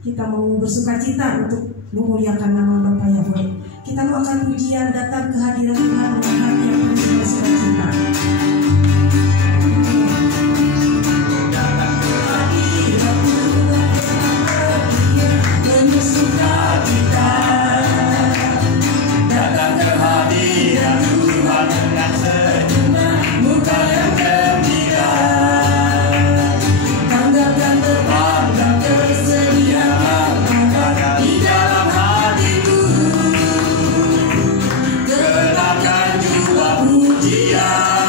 Kita mau bersukacita untuk memuliakan nama Bapa Yahweh. Kita mau akan pujian datang ke hadirat Tuhan dengan hati yang penuh bersukacita. Datang ke hadirat Tuhan penuh sukacita. Datang ke hadirat Tuhan dengan senyuman muka yang gembira. Tanggapkan terbang dan kesediaan di dalam hatiku. Genapkan jua pujian.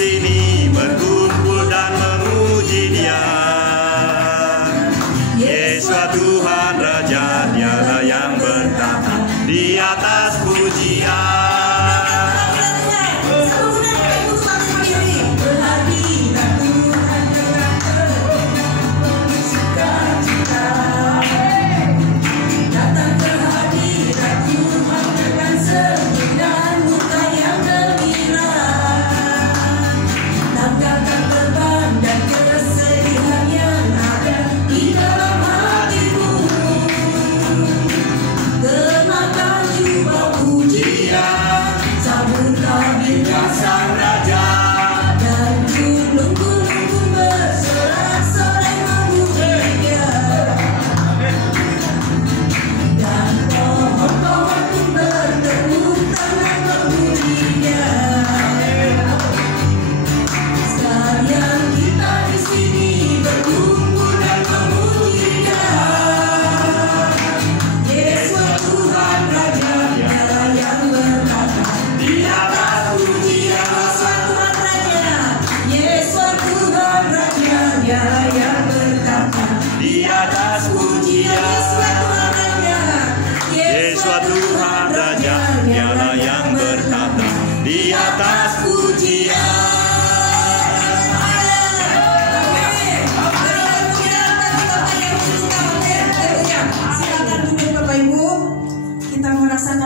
sini berkumpul dan memuji Dia. Yesus Tuhan Raja, Dialah yang bertata di atas pujian.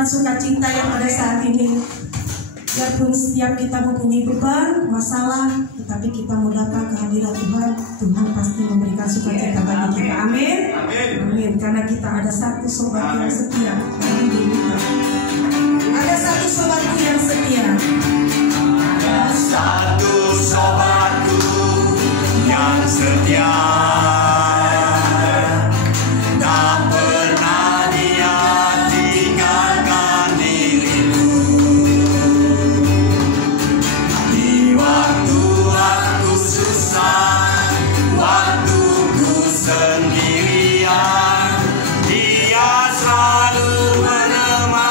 Sukacita yang ada saat ini. Biarpun setiap kita mempunyai beban, masalah, tetapi kita mau datang ke hadirat Tuhan, Tuhan pasti memberikan sukacita bagi kita. Amin. Amin. Karena kita ada satu sobat yang setia. Ada satu sobatku yang setia. Ada satu sobatku yang setia. Sendirian, Dia selalu menemani.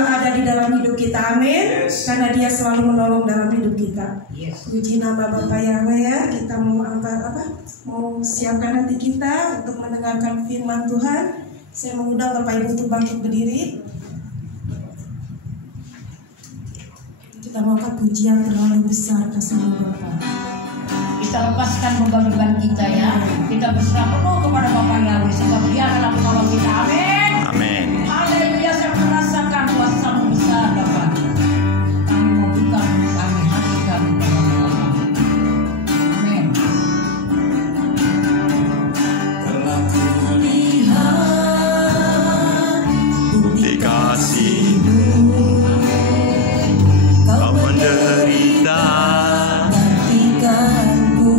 Yesua ada di dalam hidup kita, amin. Karena Dia selalu menolong dalam hidup kita. Puji nama Bapa Yahweh ya. Kita mau mau siapkan hati kita untuk mendengarkan firman Tuhan. Saya mengundang Bapak Ibu untuk bangkit berdiri. Kita mau pujian terlalu besar kasih Bapa. Kita lepaskan beban-beban kita ya. Kita berserah penuh kepada Bapa Yahweh sebab Dia adalah penolong kita. Amin. Amin. Haleluya, saya merasakan kuasa-Mu besar Bapa. Kami mau buka kami hati kami. Amin. Telah kulihat bukti kasih-Mu, Kau menderita gantikanku.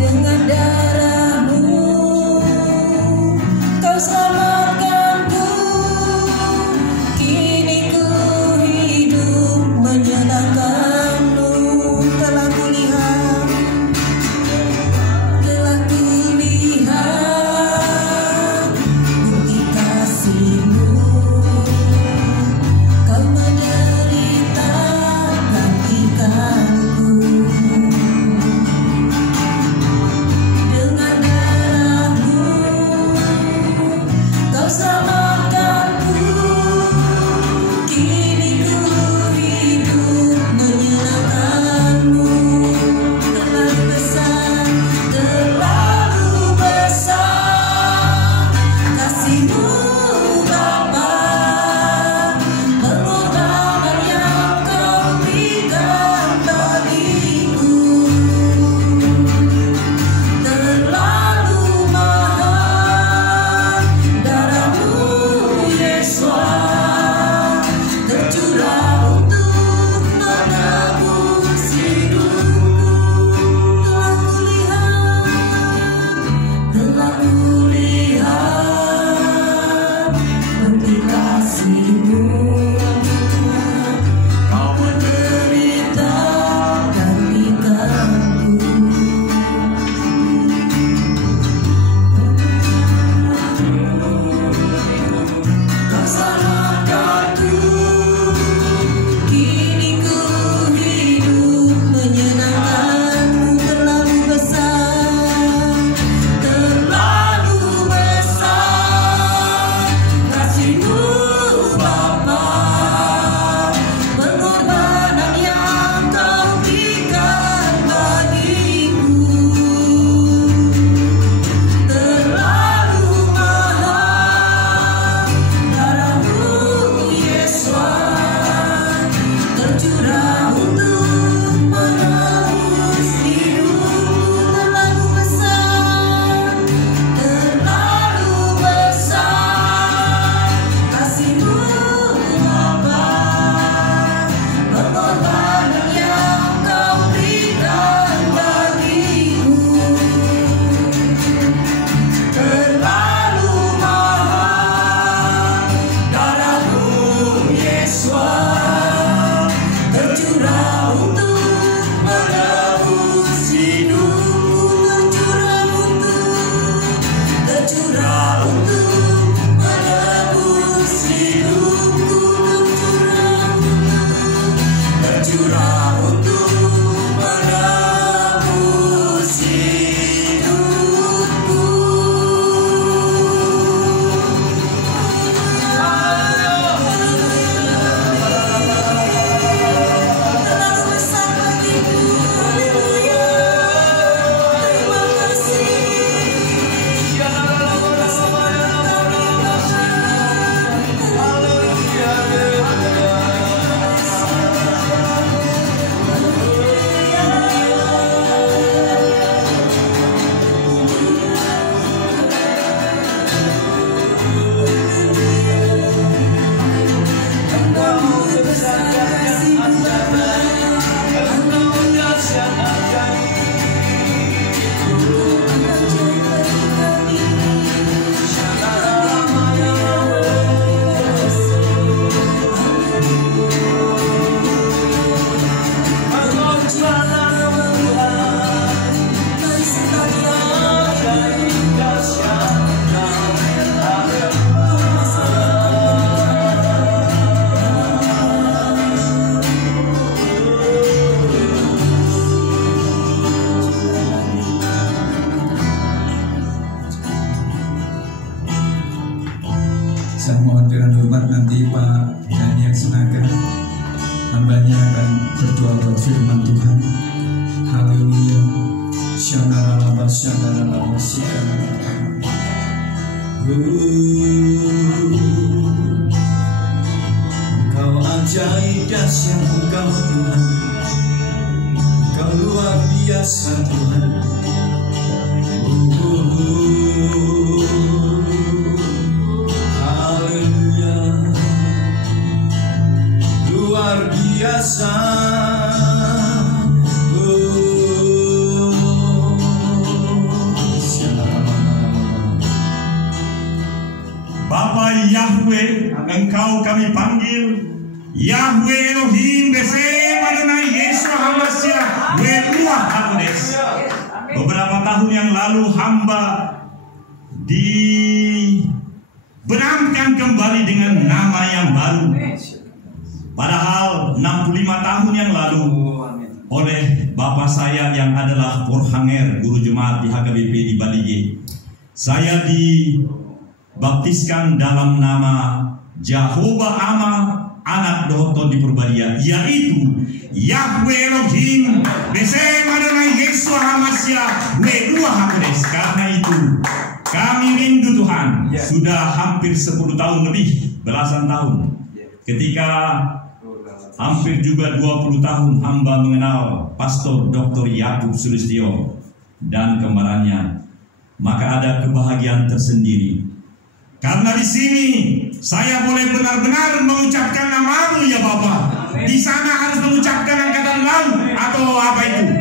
Dengan darah-Mu Saya mohon dengan hormat nanti Pak Daniel Sunaga, hambanya akan berdoa buat firman Tuhan. Haleluya. Syandaralaba syandaralaba syandaralaba. Engkau ajaib dahsyat, Engkau Tuhan, Engkau luar biasa Tuhan. Haleluya, luar biasa. Bapa Yahweh, Engkau kami panggil Yahweh Elohim Besem Adonai Yeshua HaMashiach Ruach HaKodesh. Beberapa tahun yang lalu hamba dibenamkan kembali dengan nama yang baru. Padahal 65 tahun yang lalu oleh bapak saya yang adalah Porhanger, guru jemaat di HKBP di Balige, saya dibaptiskan dalam nama Jehovah Ama anak Dohoton di Purbadia, yaitu Yahweh Elohim Besem Adonai Yeshua HaMashiach Ruach HaKodesh. Karena itu kami rindu Tuhan. Sudah hampir 10 tahun lebih, belasan tahun. Ketika hampir juga 20 tahun hamba mengenal Pastor Dr. Yakub Sulistyo dan kembarannya, maka ada kebahagiaan tersendiri. Karena di sini saya boleh benar-benar mengucapkan namamu ya Bapak. Di sana harus mengucapkan angkatan laut atau apa itu.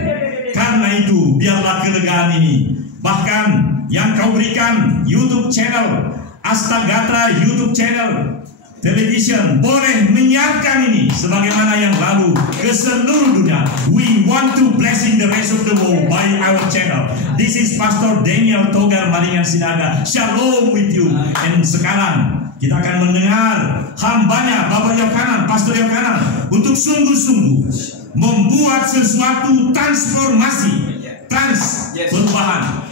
Karena itu biarlah kelegaan ini. Bahkan yang kau berikan YouTube channel Astagatra, YouTube channel television boleh menyiarkan ini sebagaimana yang lalu ke seluruh dunia. We want to blessing the rest of the world by our channel. This is Pastor Daniel Togar Maringan Sinaga. Shalom with you. Dan sekarang kita akan mendengar hambanya Bapak Yohanan, Pastor Yohanan, untuk sungguh-sungguh membuat sesuatu transformasi, perubahan,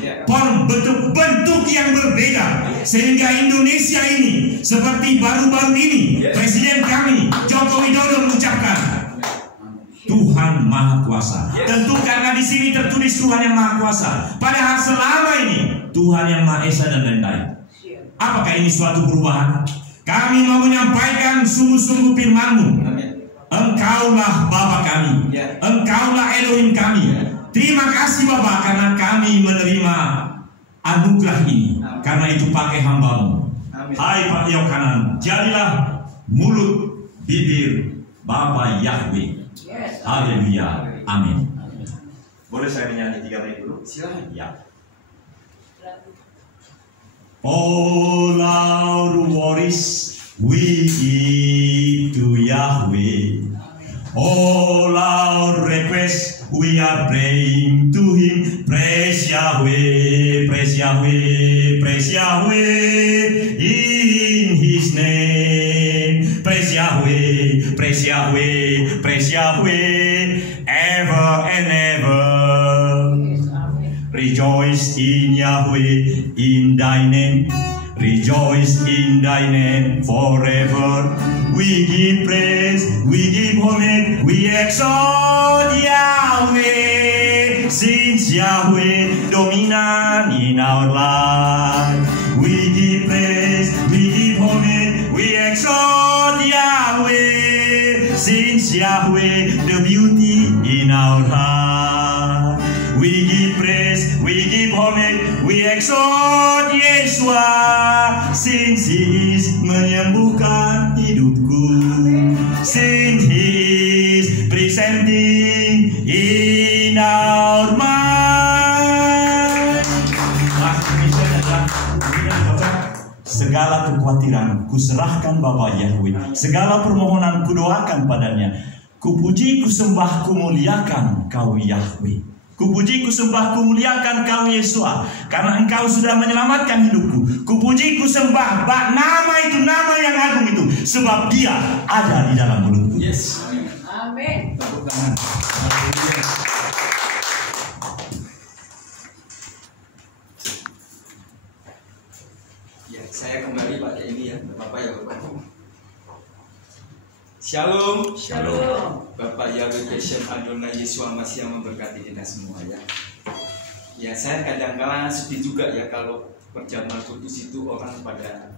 bentuk yang berbeda, sehingga Indonesia ini seperti baru-baru ini Presiden kami Joko Widodo mengucapkan Tuhan Maha Kuasa. Tentu karena di sini tertulis Tuhan yang Maha Kuasa, padahal selama ini Tuhan yang Maha Esa dan lain-lain. Apakah ini suatu perubahan? Kami mau menyampaikan sungguh-sungguh firman-Mu. Engkaulah Bapa kami, Engkaulah Elohim kami. Terima kasih Bapak karena kami menerima anugerah ini. Karena itu pakai hamba-Mu. Hai Pak Yohanan, jadilah mulut bibir Bapa Yahweh. Haleluya. Amin. Boleh saya menyanyi 3 menit dulu? Silakan. Ya. All our worries we give to Yahweh. All our requests we are praying to Him. Praise Yahweh, praise Yahweh, praise Yahweh in His name. Praise Yahweh, praise Yahweh, praise Yahweh ever and ever. Rejoice in Yahweh, in Thy name. Rejoice in Thy name forever. We give praise, we give homage, we exalt Yahweh, since Yahweh dominant in our life. We give praise, we give homage, we exalt Yahweh, since Yahweh the beauty in our heart. We give praise, we give homage, we exalt Yeshua, since He is menyembuhkan hidupku, since He is presenting in our mind. Segala kekhawatiran kuserahkan Bapa Yahweh, segala permohonan kudoakan padanya. Kupuji, kusembah, kumuliakan Kau Yahweh. Kupuji, kusembah, kumuliakan Kau Yeshua, karena Engkau sudah menyelamatkan hidupku. Kupuji, kusembah nama itu, nama yang agung itu, sebab Dia ada di dalam mulutku. Yes. Amin. Tepuk tangan. Ya, saya kembali pada ini ya, Bapak Bapak Ibu. Shalom. Shalom. Bapak Yahweh Beshem Adonai Yeshua Masih yang memberkati kita semua ya. Ya, saya kadang-kala sedih juga ya kalau perjamuan kudus itu orang pada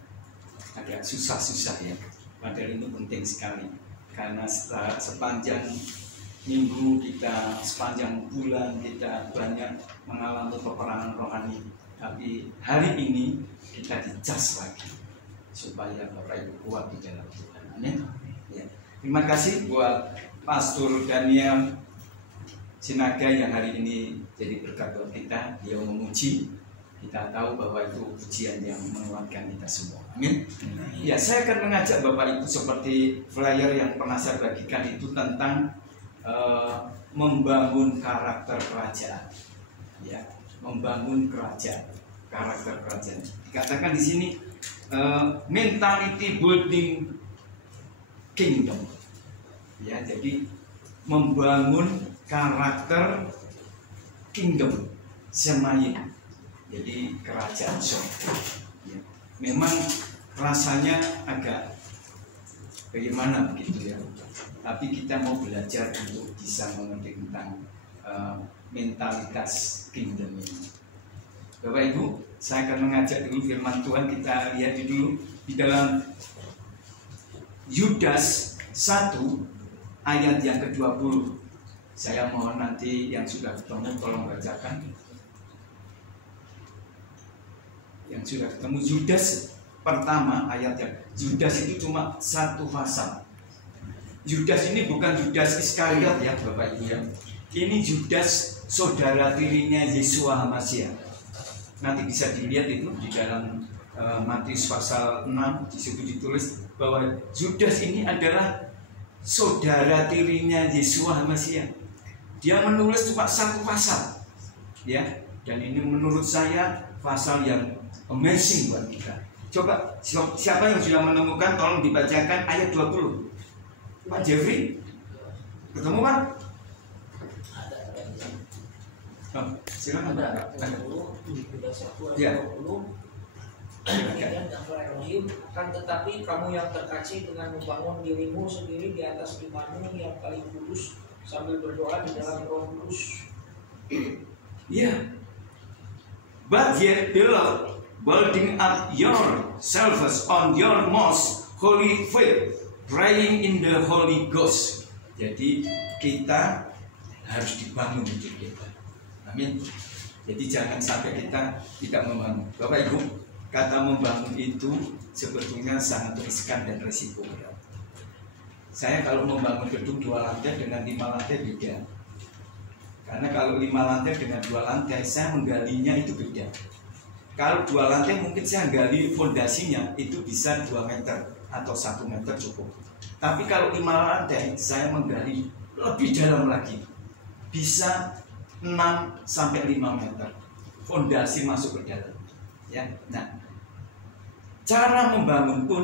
agak susah-susah ya. Padahal ini penting sekali karena sepanjang minggu kita, sepanjang bulan kita banyak mengalami peperangan rohani. Tapi hari ini kita dicas lagi supaya Bapak Ibu kuat di dalam Tuhan. Amin. Ya. Terima kasih buat Pastor Daniel Sinaga yang hari ini jadi berkat buat kita. Dia memuji. Kita tahu bahwa itu pujian yang menguatkan kita semua. Amin. Ya, saya akan mengajak Bapak Ibu seperti flyer yang pernah saya bagikan itu tentang membangun karakter kerajaan. Ya, membangun kerajaan, karakter kerajaan. Dikatakan di sini mentality building kingdom. Ya, jadi membangun karakter kingdom, semayin. Jadi kerajaan surga. Ya. Memang rasanya agak bagaimana begitu ya. Tapi kita mau belajar untuk bisa mengerti tentang mentalitas kingdom ini. Bapak Ibu, saya akan mengajak dulu firman Tuhan, kita lihat dulu di dalam Yudas 1 ayat yang ke-20. Saya mohon nanti yang sudah ketemu tolong bacakan. Yang sudah ketemu Yudas pertama ayatnya. Yudas itu cuma satu pasal. Yudas ini bukan Yudas Iskariot ya Bapak Ibu ya. Ini Yudas saudara tirinya Yeshua HaMashiach. Nanti bisa dilihat itu di dalam Matius pasal 6 di situ ditulis bahwa Yudas ini adalah saudara tirinya Yeshua HaMashiach. Dia menulis cuma satu pasal, ya. Dan ini menurut saya pasal yang amazing buat kita. Coba siapa yang sudah menemukan, tolong dibacakan ayat 20. Pak Jeffrey, ketemu kan? Oh, silakan. Ada. Ya. Demikian Tuhan Elohim, akan tetapi kamu yang terkasih dengan membangun dirimu sendiri di atas imanmu yang paling kudus sambil berdoa di dalam Roh Kudus. Yeah. But yet, beloved, building up yourselves on your most holy faith, praying in the Holy Ghost. Jadi kita harus dibangun hidup kita. Amin. Jadi jangan sampai kita tidak membangun. Bapak Ibu, kata membangun itu sebetulnya sangat riskan dan risiko berat. Saya kalau membangun gedung 2 lantai dengan 5 lantai beda. Karena kalau 5 lantai dengan 2 lantai saya menggalinya itu beda. Kalau 2 lantai mungkin saya gali fondasinya itu bisa 2 meter atau 1 meter cukup. Tapi kalau 5 lantai saya menggali lebih dalam lagi, bisa 6 sampai 5 meter fondasi masuk ke dalam. Ya, nah cara membangun pun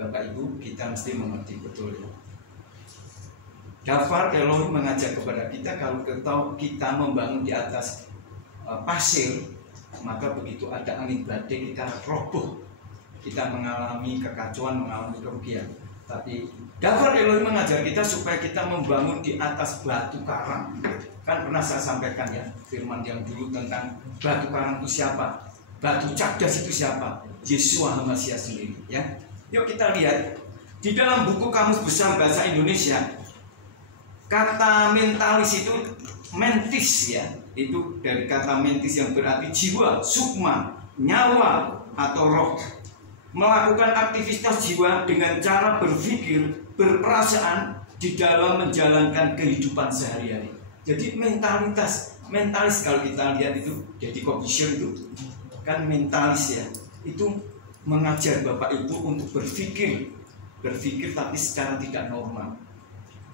Bapak Ibu kita mesti mengerti betul ya. Dafar Elohim mengajak kepada kita kalau kita membangun di atas pasir, maka begitu ada angin badai kita roboh, kita mengalami kekacauan, mengalami kerugian. Tapi Dafar Elohim mengajar kita supaya kita membangun di atas batu karang. Kan pernah saya sampaikan ya firman yang dulu tentang batu karang itu siapa, batu cakdas itu siapa, Yeshua HaMashiach sendiri ya. Yuk kita lihat di dalam buku Kamus Besar Bahasa Indonesia, kata mentalis itu mentis ya, itu dari kata mentis yang berarti jiwa, sukma, nyawa atau roh. Melakukan aktivitas jiwa dengan cara berpikir, berperasaan di dalam menjalankan kehidupan sehari-hari. Jadi mentalis kalau kita lihat itu, jadi Kobisher itu kan mentalis ya, itu mengajar Bapak Ibu untuk berpikir tapi secara tidak normal.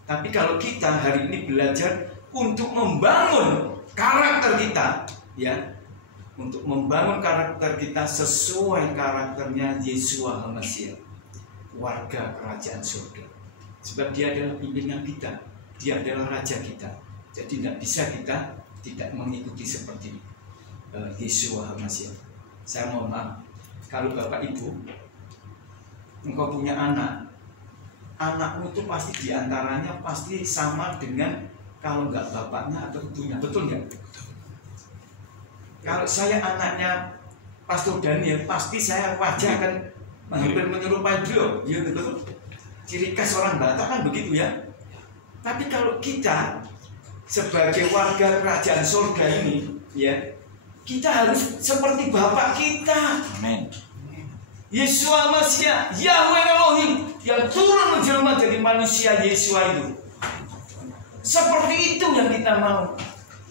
Tapi kalau kita hari ini belajar untuk membangun karakter kita, ya, untuk membangun karakter kita sesuai karakternya Yeshua HaMashiach, warga kerajaan surga. Sebab dia adalah pimpinan kita, dia adalah raja kita. Jadi tidak bisa kita tidak mengikuti seperti Yeshua HaMashiach. Saya mohon maaf kalau Bapak Ibu engkau punya anak, anakmu itu pasti diantaranya pasti sama dengan kalau nggak bapaknya atau ibunya, betul nggak? Kalau saya anaknya Pastor Daniel, pasti saya wajah akan hampir menyerupai beliau, ya betul. Ciri khas orang Batak kan begitu ya. Tapi kalau kita sebagai warga kerajaan surga ini, ya, kita harus seperti Bapak kita. Amin. Yesua Masya, Yahweh Elohim yang turun menjelma jadi manusia, Yesua itu. Seperti itu yang kita mau.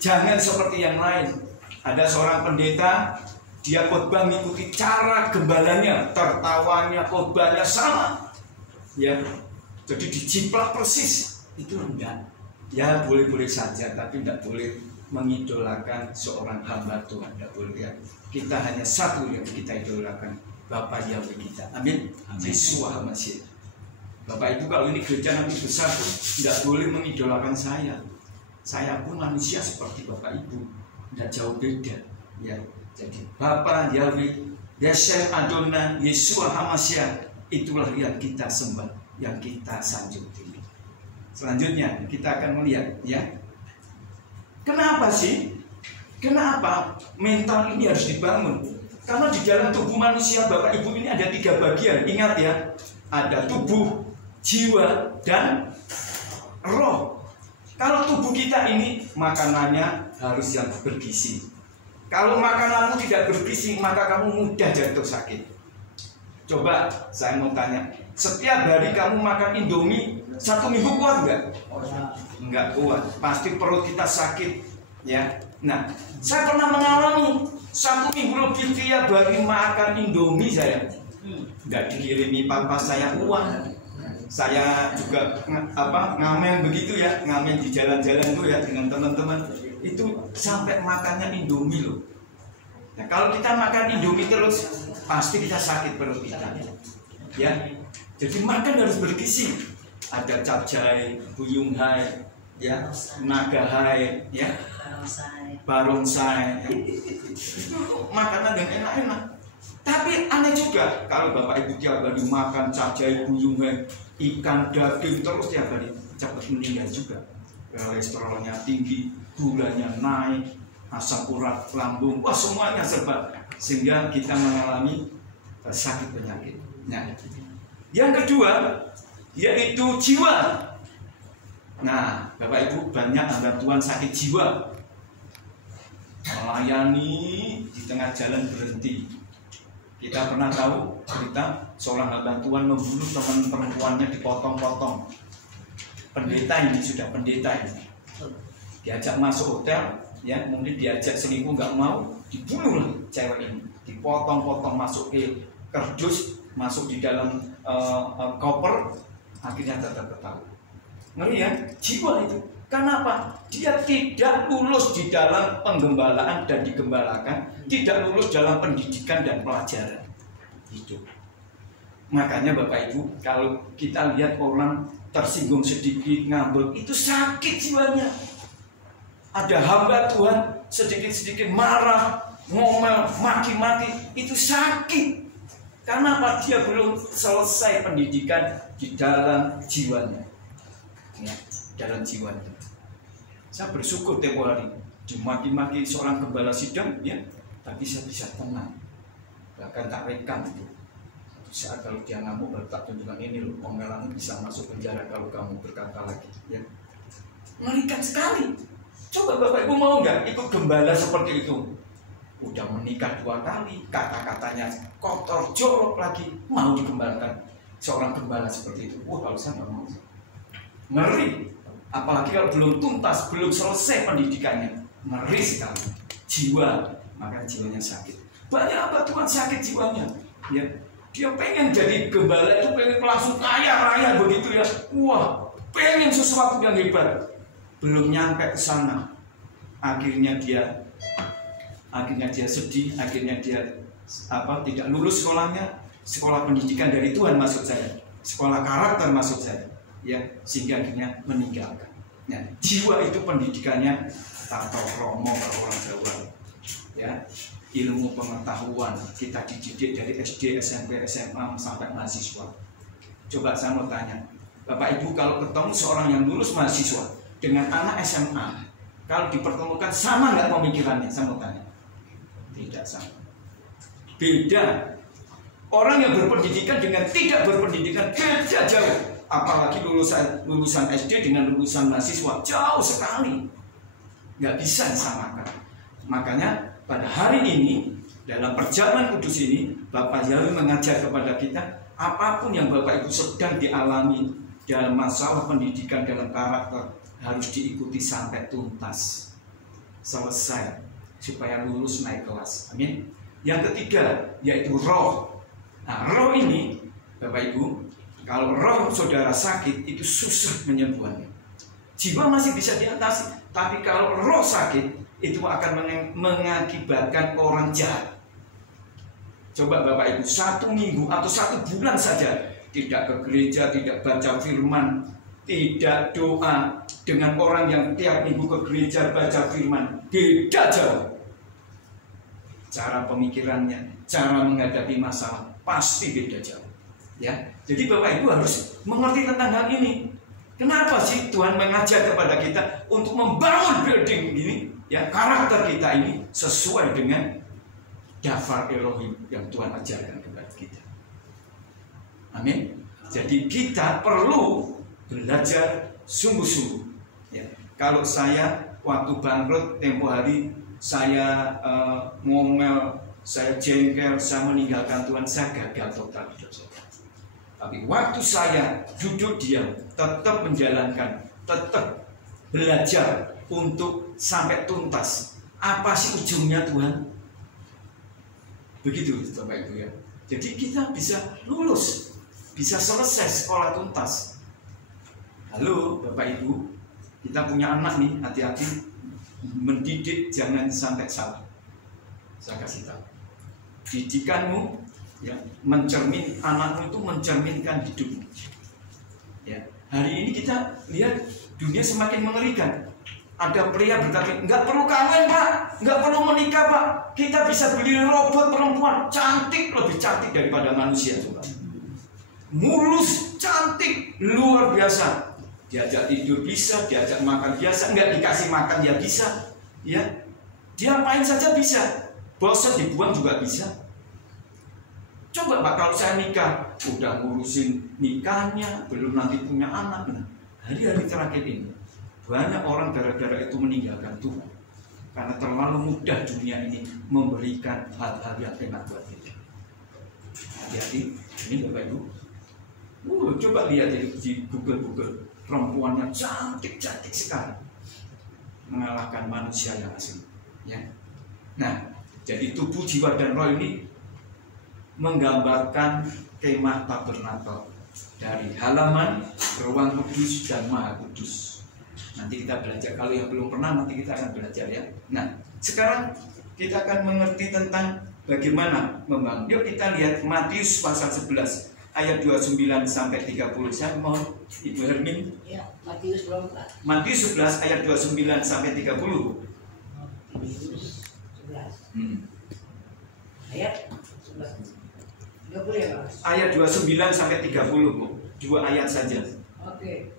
Jangan seperti yang lain. Ada seorang pendeta, dia khotbah mengikuti cara gembalanya, tertawanya, khotbahnya sama. Ya, jadi dijiplak persis. Itu enggak. Ya boleh-boleh saja, tapi tidak boleh mengidolakan seorang hamba Tuhan. Tidak boleh ya. Kita hanya satu yang kita idolakan, Bapak Yahweh kita. Amin. Yesua Masya. Bapak Ibu, kalau ini gereja nanti besar pun tidak boleh mengidolakan saya. Saya pun manusia seperti Bapak Ibu, tidak jauh beda. Ya, jadi Bapak Yahweh, Yesel Adonai, Yesua Hamasya, itulah yang kita sembah, yang kita sanjung tinggi. Selanjutnya kita akan melihat, ya, kenapa sih? Kenapa mental ini harus dibangun? Karena di dalam tubuh manusia, Bapak Ibu, ini ada 3 bagian. Ingat ya, ada tubuh, jiwa, dan roh. Kalau tubuh kita ini makanannya harus yang bergizi. Kalau makananmu tidak bergizi, maka kamu mudah jatuh sakit. Coba saya mau tanya, setiap hari kamu makan Indomie 1 minggu kuat nggak? Nggak kuat. Pasti perut kita sakit, ya. Nah, saya pernah mengalami 1 minggu lebih tiap hari makan Indomie saya. Nggak dikirimi papa saya uang. Saya juga ngamen begitu ya, ngamen di jalan-jalan tuh ya dengan teman-teman. Itu sampai makannya Indomie loh. Nah, kalau kita makan Indomie terus, pasti kita sakit perut kita. Ya, jadi makan harus bergizi. Ada capcay, buyung hai, ya, naga hai, ya, barongsai. Itu makanan yang enak-enak. Tapi aneh juga kalau Bapak Ibu tiap hari makan capcay, buyung hai, ikan, daging terus tiap hari, cepat meninggal juga. Kolesterolnya tinggi, gulanya naik, asam urat lambung, wah semuanya serba, sehingga kita mengalami sakit penyakit. Nah, yang kedua yaitu jiwa. Nah, Bapak Ibu, banyak hamba Tuhan sakit jiwa, melayani di tengah jalan berhenti. Kita pernah tahu cerita seorang hamba Tuhan membunuh teman perempuannya, dipotong-potong. Pendeta ini, sudah pendeta ini, diajak masuk hotel, ya, kemudian diajak selingkuh nggak mau, dibunuh cewek ini, dipotong-potong, masuk ke kardus, masuk di dalam koper, akhirnya tertahu. Ngeri ya, jiwa itu. Kenapa? Dia tidak lulus di dalam penggembalaan dan digembalakan, tidak lulus dalam pendidikan dan pelajaran. Itu. Makanya Bapak Ibu, kalau kita lihat orang tersinggung sedikit, ngambek, itu sakit jiwanya. Ada hamba Tuhan sedikit-sedikit marah, ngomel, maki-maki, itu sakit. Karena apa? Dia belum selesai pendidikan di dalam jiwanya. Ya, dalam jiwanya. Saya bersyukur tempo hari dimaki-maki seorang gembala sidang, ya, tapi saya bisa tenang. Bahkan tak rekam itu. Saat kalau dia ngamuk, baru tak tunjukkan ini loh, omelanmu bisa masuk penjara kalau kamu berkata lagi, ya. Mengerikan sekali. Coba Bapak Ibu mau nggak ikut gembala seperti itu? Udah menikah 2 kali, kata-katanya kotor, jorok lagi, mau digembalakan seorang gembala seperti itu? Wah, kalau saya nggak mau. Ngeri. Apalagi kalau belum tuntas, belum selesai pendidikannya, ngeri sekali. Jiwa, maka jiwanya sakit. Banyak hamba Tuhan sakit jiwanya, ya. Dia pengen jadi gembala itu, pengen langsung kaya raya begitu ya. Wah, pengen sesuatu yang hebat. Belum nyampe ke sana, akhirnya dia sedih, akhirnya dia tidak lulus sekolahnya, sekolah pendidikan dari Tuhan maksud saya, sekolah karakter maksud saya, ya, sehingga akhirnya meninggalkan. Nah, jiwa itu pendidikannya tato kromo kalau orang Jawa, ya, ilmu pengetahuan kita dididik dari SD, SMP, SMA sampai mahasiswa. Coba saya mau tanya, Bapak Ibu kalau ketemu seorang yang lulus mahasiswa dengan anak SMA, kalau dipertemukan sama nggak pemikirannya? Saya mau tanya. Tidak sama. Beda. Orang yang berpendidikan dengan tidak berpendidikan beda jauh. Apalagi lulusan SD dengan lulusan mahasiswa jauh sekali. Nggak bisa disamakan. Makanya pada hari ini dalam perjamuan kudus ini Bapak Yahweh mengajar kepada kita, apapun yang Bapak Ibu sedang dialami dalam masalah pendidikan, dalam karakter, harus diikuti sampai tuntas, selesai, supaya lulus naik kelas. Amin. Yang ketiga yaitu roh. Nah, roh ini Bapak Ibu, kalau roh saudara sakit itu susah menyembuhannya. Jiwa masih bisa diatasi, tapi kalau roh sakit itu akan mengakibatkan orang jahat. Coba Bapak Ibu 1 minggu atau 1 bulan saja tidak ke gereja, tidak baca firman, tidak doa dengan orang yang tiap minggu ke gereja baca firman, beda jauh. Cara pemikirannya, cara menghadapi masalah pasti beda jauh. Ya, jadi Bapak Ibu harus mengerti tentang hal ini. Kenapa sih Tuhan mengajar kepada kita untuk membangun building ini? Ya, karakter kita ini sesuai dengan Dafar Elohim yang Tuhan ajarkan kepada kita. Amin. Jadi kita perlu belajar sungguh-sungguh. Ya. Kalau saya waktu bangkrut tempo hari saya ngomel, saya jengkel, saya meninggalkan Tuhan, saya gagal total hidup saya. Tapi waktu saya duduk diam, tetap menjalankan, tetap belajar untuk sampai tuntas. Apa sih ujungnya Tuhan? Begitu Bapak Ibu ya. Jadi kita bisa lulus, bisa selesai sekolah tuntas. Halo Bapak Ibu, kita punya anak nih, hati-hati mendidik jangan sampai salah. Saya kasih tahu. Didikanmu ya, anakmu itu mencerminkan hidupmu. Ya, hari ini kita lihat dunia semakin mengerikan. Ada pria berkata, nggak perlu kawin Pak, nggak perlu menikah Pak, kita bisa beli robot perempuan cantik, lebih cantik daripada manusia coba. Mulus, cantik, luar biasa. Diajak tidur bisa, diajak makan biasa, nggak dikasih makan ya bisa, ya. Diapain saja bisa, bosan dibuang juga bisa. Coba Pak, kalau saya nikah, udah ngurusin nikahnya, belum nanti punya anak. Nah, hari-hari terakhir ini banyak orang gara-gara itu meninggalkan Tuhan karena terlalu mudah dunia ini memberikan hal-hal yang enak buat kita. Hati-hati, ini Bapak Ibu. Coba lihat di Google, perempuannya cantik-cantik sekali, mengalahkan manusia yang asli. Ya. Nah, jadi tubuh, jiwa, dan roh ini menggambarkan kemah tabernakel dari halaman, ruang kudus, dan maha kudus. Nanti kita belajar, kalau yang belum pernah nanti kita akan belajar ya. Nah, sekarang kita akan mengerti tentang bagaimana membangun. Yuk kita lihat Matius pasal 11 ayat 29 sampai 30. Saya mohon Ibu Hermin. Ya, Matius berapa? Matius 11 ayat 29 sampai 30. Matius 11. Ayat 11. 30 ya, Mas? Ayat 29 sampai 30, Bu. 2 ayat saja. Oke.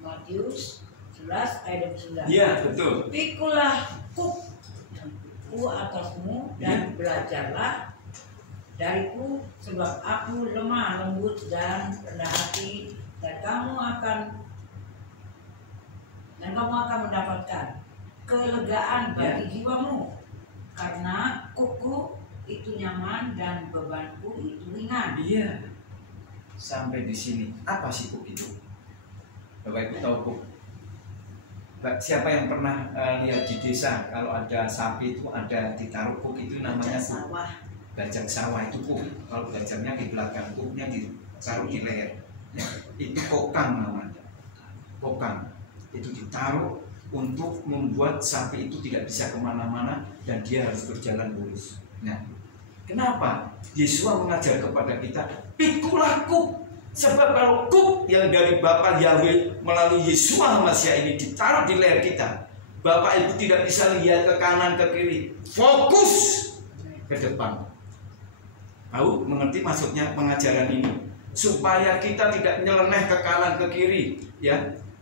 Matius 11 ayat 29. Iya, betul. Pikulah kukku atasmu dan belajarlah dariku, sebab aku lemah lembut dan rendah hati, dan kamu akan mendapatkan kelegaan bagi jiwamu, karena kuku itu nyaman dan bebanku itu ringan. Iya. Sampai di sini. Apa sih kuk itu? Bapak Ibu tahu kuk? Siapa yang pernah lihat di desa kalau ada sapi itu ada ditaruh kuk itu namanya kuk. Bajak sawah itu kuk. Kalau bajaknya di belakang, kuknya ditaruh di leher. Ya, itu kokang namanya. Kokang itu ditaruh untuk membuat sapi itu tidak bisa kemana-mana dan dia harus berjalan lurus. Nah, kenapa Yesus mengajar kepada kita pikulah kuk? Sebab kalau kuk yang dari Bapa Yahweh melalui Yesus Hamasiah ini ditaruh di leher kita, Bapak Ibu tidak bisa lihat ke kanan ke kiri, fokus ke depan. Tahu mengerti maksudnya pengajaran ini? supaya kita tidak nyeleneh ke kanan ke kiri, ya.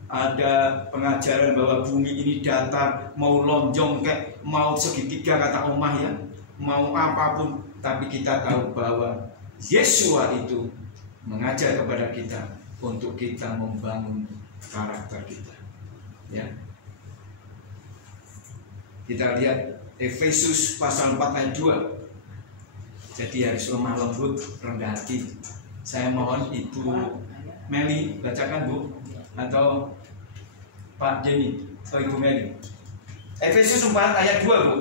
Ada pengajaran bahwa bumi ini datar, mau lonjong kayak mau segitiga kata Omah ya, mau apapun, tapi kita tahu bahwa Yesua itu mengajar kepada kita untuk kita membangun karakter kita, ya. Kita lihat Efesus pasal 4 ayat 2. Jadi harus lemah lembut, rendah hati. Saya mohon Ibu Meli bacakan, Bu, atau Pak Jenny atau Ibu Meli. Efesus 4 ayat 2, Bu.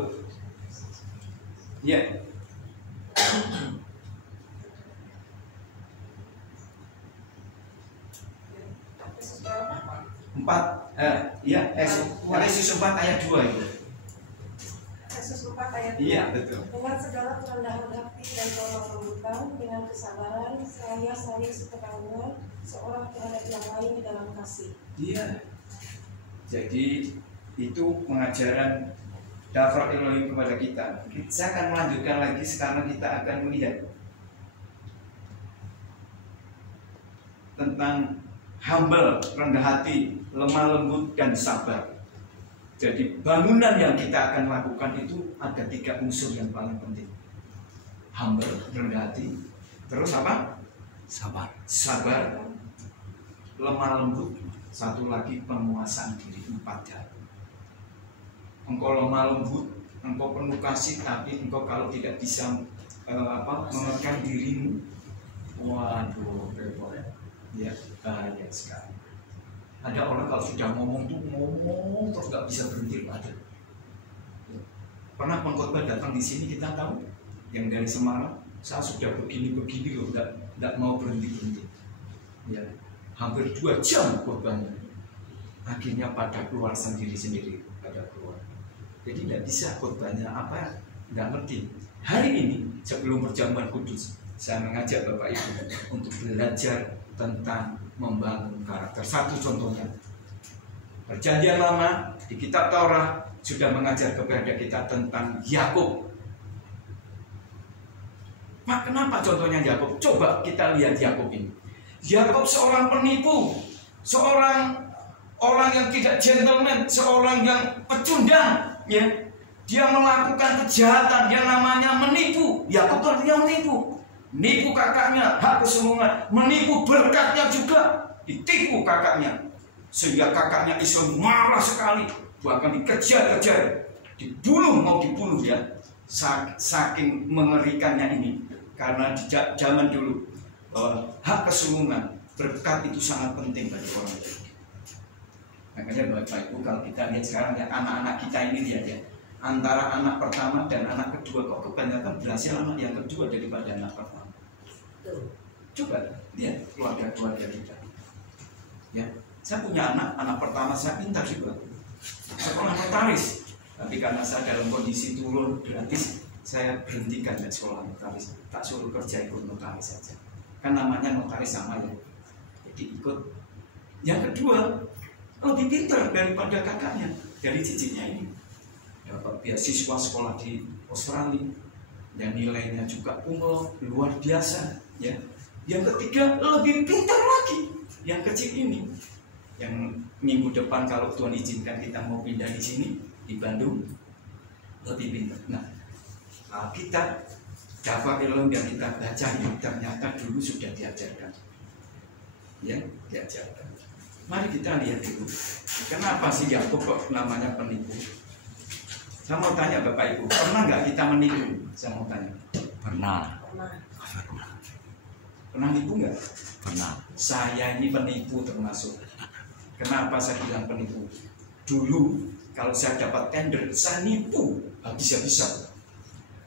Ya. Efesus 4 ayat 2 itu. Efesus 4 ayat 2. Iya, betul. Dengan segala kerendahan hati dan lemah lembutan, dengan kesabaran, seraya saling sekedaungan, seorang terhadap yang lain di dalam kasih. Iya. Jadi itu pengajaran Dafra Elohim kepada kita. Saya akan melanjutkan lagi sekarang kita akan melihat tentang humble, rendah hati, lemah lembut, dan sabar. Jadi bangunan yang kita akan lakukan itu ada 3 unsur yang paling penting. Humble, rendah hati, terus apa? Sabar, lemah lembut, satu lagi penguasaan diri, 4 hal. Engkau lemah lembut, engkau penuh kasih, tapi engkau kalau tidak bisa mengekalkan dirimu, waduh, repot ya, bahaya sekali. Ada orang kalau sudah ngomong terus nggak bisa berhenti, ada. Pernah pengkhotbah datang di sini, kita tahu yang dari Semarang, saya sudah begini loh, nggak mau berhenti. Ya, hampir 2 jam khotbahnya. Akhirnya pada keluar sendiri pada keluar. Jadi tidak bisa khotbahnya apa, nggak ngerti. Hari ini sebelum perjamuan kudus, saya mengajak Bapak Ibu untuk belajar tentang membangun karakter. Satu contohnya, Perjanjian Lama di kitab Taurat sudah mengajar kepada kita tentang Yakub. Mak, kenapa contohnya Yakub? Coba kita lihat Yakub ini. Yakub seorang penipu, seorang orang yang tidak gentleman, seorang yang pecundang, ya. Dia melakukan kejahatan yang namanya menipu. Yakub artinya menipu. Menipu kakaknya, hak kesulungan, menipu berkatnya juga, ditipu kakaknya. Sehingga kakaknya Israel marah sekali, bahkan dikejar-kejar, mau dibunuh ya. Saking mengerikannya ini. Karena di zaman dulu hak kesulungan, berkat itu sangat penting bagi orang tua. Makanya Bapak Ibu, kalau kita lihat sekarang ya, anak-anak kita ini lihat ya, antara anak pertama dan anak kedua, kok kebanyakan berhasil anak yang kedua daripada anak pertama. Coba lihat keluarga-keluarga kita. Ya, saya punya anak pertama saya pintar juga, sekolah notaris. Tapi karena saya dalam kondisi turun gratis, saya berhentikan dari sekolah notaris. Tak suruh kerja ikut notaris saja. Kan namanya notaris sama ya. Jadi ikut. Yang kedua, lebih pintar daripada kakaknya, dari cicitnya ini. Dapat beasiswa sekolah di Australia, yang nilainya juga luar biasa. Ya. Yang ketiga, lebih pintar lagi. Yang kecil ini, yang minggu depan kalau Tuhan izinkan kita mau pindah di sini di Bandung, lebih pintar. Nah, kita Dafra Elohim yang kita baca ini ternyata dulu sudah diajarkan. Ya, diajarkan. Mari kita lihat dulu, kenapa sih Yakub kok namanya penipu? Saya mau tanya Bapak Ibu, pernah nggak kita menipu? Saya mau tanya. Pernah. Pernah nipu nggak? Pernah. Saya ini penipu termasuk. Kenapa saya bilang penipu? Dulu kalau saya dapat tender, saya nipu habis-habisan.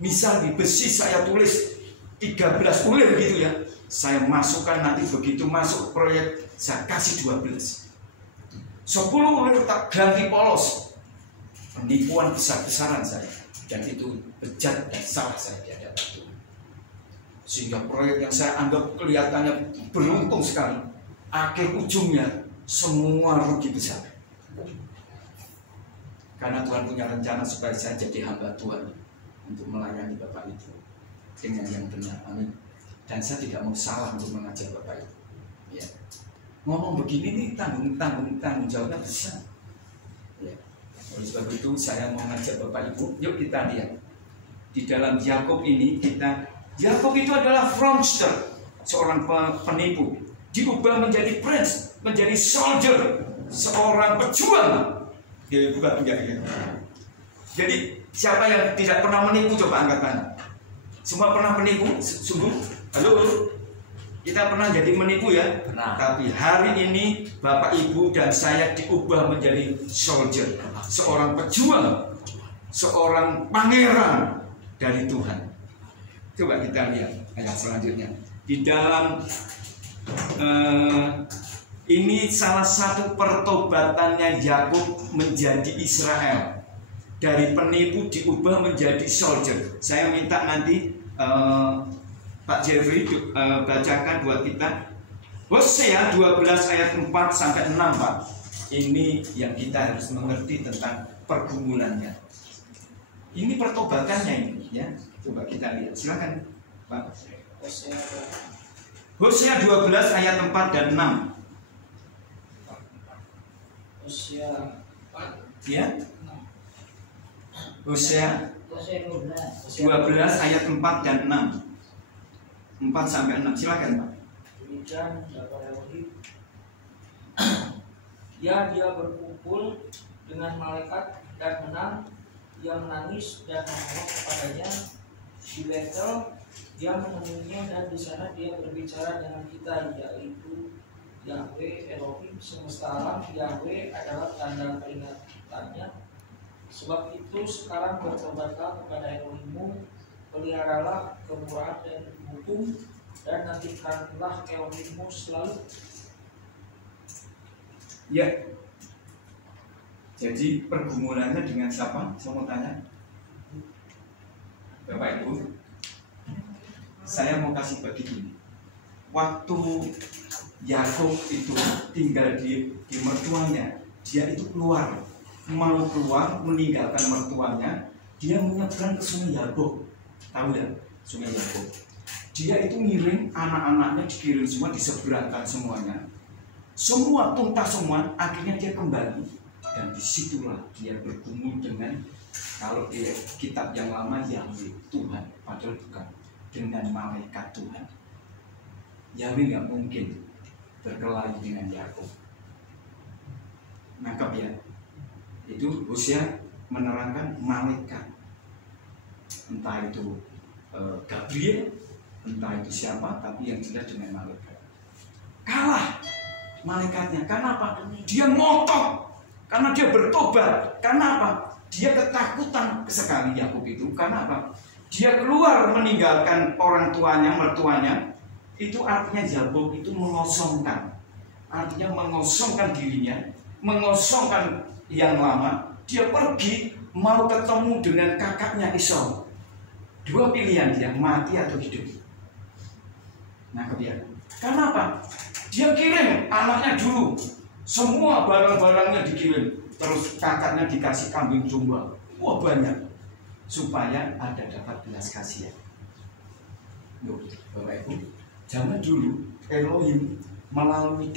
Misal di besi saya tulis 13 ulir gitu ya, saya masukkan, nanti begitu masuk proyek saya kasih 12. 10 ulir tak ganti polos. Penipuan besar-besaran saya, dan itu bejat dan salah saya di hadapan Tuhan. Sehingga proyek yang saya anggap kelihatannya beruntung sekali, akhir ujungnya semua rugi besar. Karena Tuhan punya rencana supaya saya jadi hamba Tuhan untuk melayani Bapak itu dengan yang benar. Amin. Dan saya tidak mau salah untuk mengajak Bapak Ibu. Ya. Ngomong begini nih tanggung jawabnya besar. Ya. Oleh sebab itu saya mau ngajak Bapak Ibu, yuk kita lihat di dalam Yakub ini Yakub itu adalah fraudster, seorang penipu, diubah menjadi prince, menjadi soldier, seorang pejuang. Dia bukan penjahit. Jadi siapa yang tidak pernah menipu, coba angkat tangan. Semua pernah menipu? Sungguh? Halo? Kita pernah jadi menipu ya? Pernah. Tapi hari ini Bapak Ibu dan saya diubah menjadi soldier, seorang pejuang, seorang pangeran dari Tuhan. Coba kita lihat ayat selanjutnya. Di dalam ini salah satu pertobatannya Yakub menjadi Israel. Dari penipu diubah menjadi soldier. Saya minta nanti Pak Jeffrey bacakan buat kita Hosea 12 ayat 4 sampai 6, Pak. Ini yang kita harus mengerti tentang pergumulannya. Ini pertobatannya ini, ya. Coba kita lihat. Silakan, Pak. Hosea 12 ayat 4 dan 6. Hosea 4. Ya. Hosea 12 ayat 4 dan 6. 4 sampai 6. Silakan, Pak. Demikian dapat Elohim. Ya, dia berkumpul dengan malaikat dan menang. Dia menangis dan memohon kepadanya di Betel. Dia menemuinya dan di sana dia berbicara dengan kita, yaitu Yahweh Elohim semesta alam. Yahweh adalah tanda peringatannya. Sebab itu sekarang bertobatlah kepada Elohimmu, peliharalah kemurahan dan hukum, dan nantikanlah Elohimmu selalu. Ya. Jadi pergumulannya dengan siapa? Saya mau tanya. Bapak Ibu, saya mau kasih begini. Waktu Yakub itu tinggal di mertuanya, dia itu keluar, mau keluar meninggalkan mertuanya, dia menyeberang ke Sungai Yabok. Tahu ya, Sungai Yabok. Dia itu ngiring anak-anaknya, dikirim semua, diseberangkan semuanya. Semua tuntas semua, akhirnya dia kembali. Dan disitulah dia bergumul dengan, kalau di kitab yang lama, Yahweh Tuhan, padahal bukan, dengan malaikat Tuhan. Yahweh nggak mungkin berkelahi dengan Yakub. Nangkep ya? Itu Hosea menerangkan malaikat, entah itu Gabriel, entah itu siapa, tapi yang jelas dengan malaikat. Kalah malaikatnya, karena apa? Dia ngotot, karena dia bertobat. Karena apa? Dia ketakutan sekali Yakub itu. Karena apa? Dia keluar meninggalkan orang tuanya, mertuanya. Itu artinya Yakub itu mengosongkan. Artinya mengosongkan dirinya, mengosongkan yang lama. Dia pergi mau ketemu dengan kakaknya Esau. Dua pilihan dia, mati atau hidup. Nah, kebiasaan. Karena apa? Dia kirim anaknya dulu. Semua barang-barangnya dikirim. Terus kakaknya dikasih kambing domba. Wah, banyak. Supaya ada dapat belas kasihan. Loh, Bapak Ibu, zaman dulu Elohim melalui